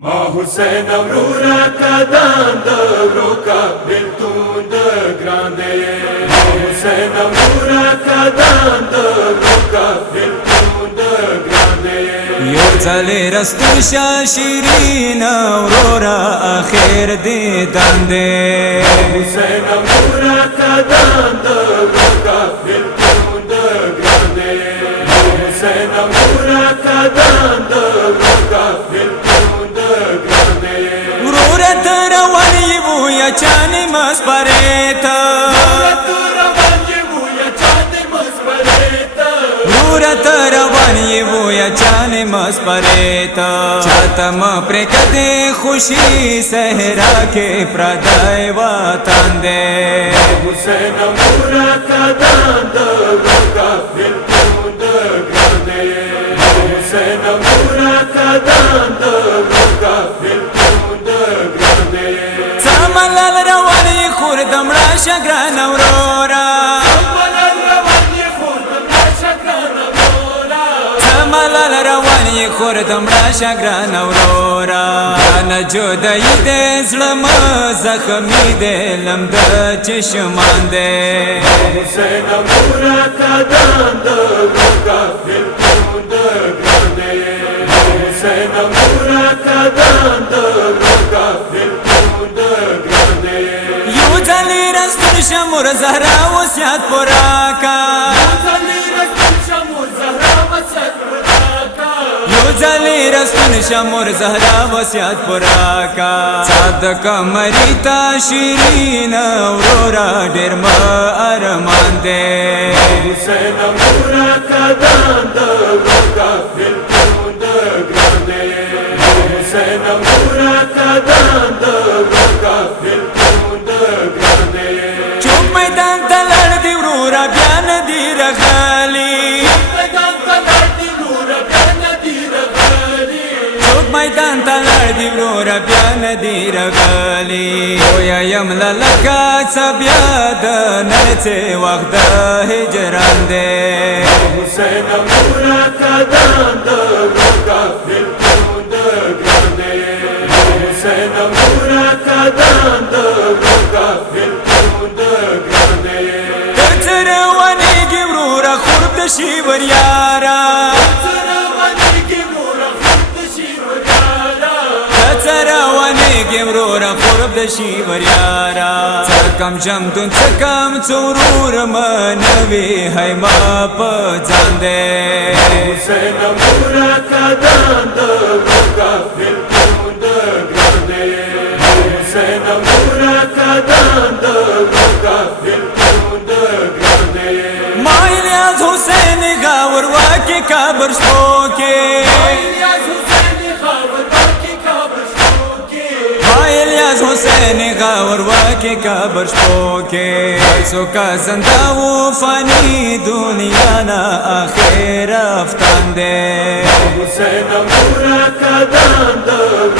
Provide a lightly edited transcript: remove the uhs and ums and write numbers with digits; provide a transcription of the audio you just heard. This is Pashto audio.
ما حسین اورورا کدان دورو کا بلتون د گراندے ما حسین اورورا کدان دورو کا بلتون د گراندے یو ځلې رستو شا شیرین اورورا اخر دې داندې حسین اورورا کدان دورو کا بلتون د گراندے ما حسین اورورا کدان دورو کا یا چانی مسپریتا رورت روانی وہ یا چانی مسپریتا چاہتا مپرک دے خوشی صحرا کے پردائی وطن دے حسین مورا کدان دورو کا بلتون د گراندے حسین مورا کدان دورو کا بلتون د گراندے ملال روانی خوردم را شگران اورورا ملال روانی خوردم را شگران اورورا نجودای دے ظلم زخمی دے لمد چشمان دے حسین مورا کدان دورو کا بلتون د گراندے حسین مورا کدان دورو کا بلتون د گراندے یو ځلې رستون شمور زهرا وصیت پورا کا یو ځلې رستون شمور زهرا وصیت پورا کا صادق مریتا شیرین اورورا ډېر ارمان دے حسین مورا کدان دورو کا بلتون د گراندے حسین مورا کدان دورو کا بلتون د گراندے چوک میدان ته لړ دی ورورا بیا نه دی رغلی چوک میدان ته لړ دی ورورا بیا نه دی رغلی ویا یم لکه څه بیا د نڅې وخت د هجران دی حسین مورا کدان دورو کا بلتون د گراندے حسین مورا کدان دورو کا بلتون د گراندے تر ونیږي ورورا خورب د شیور یارا ورورا خورب د شیور یارا څکم جمدون څکم څورور منوي هیما په ځان دې حسین مورا کدان دورو کا بلتون د گراندے حسین مورا کدان دورو کا بلتون د گراندے مایلیاز حسین غاور واکه کابر شپو کې حسین غاور واکه کابر شپو کې سو کا زنده و فانی دنیا نا آخر افتان دے حسین مورا کدان دورو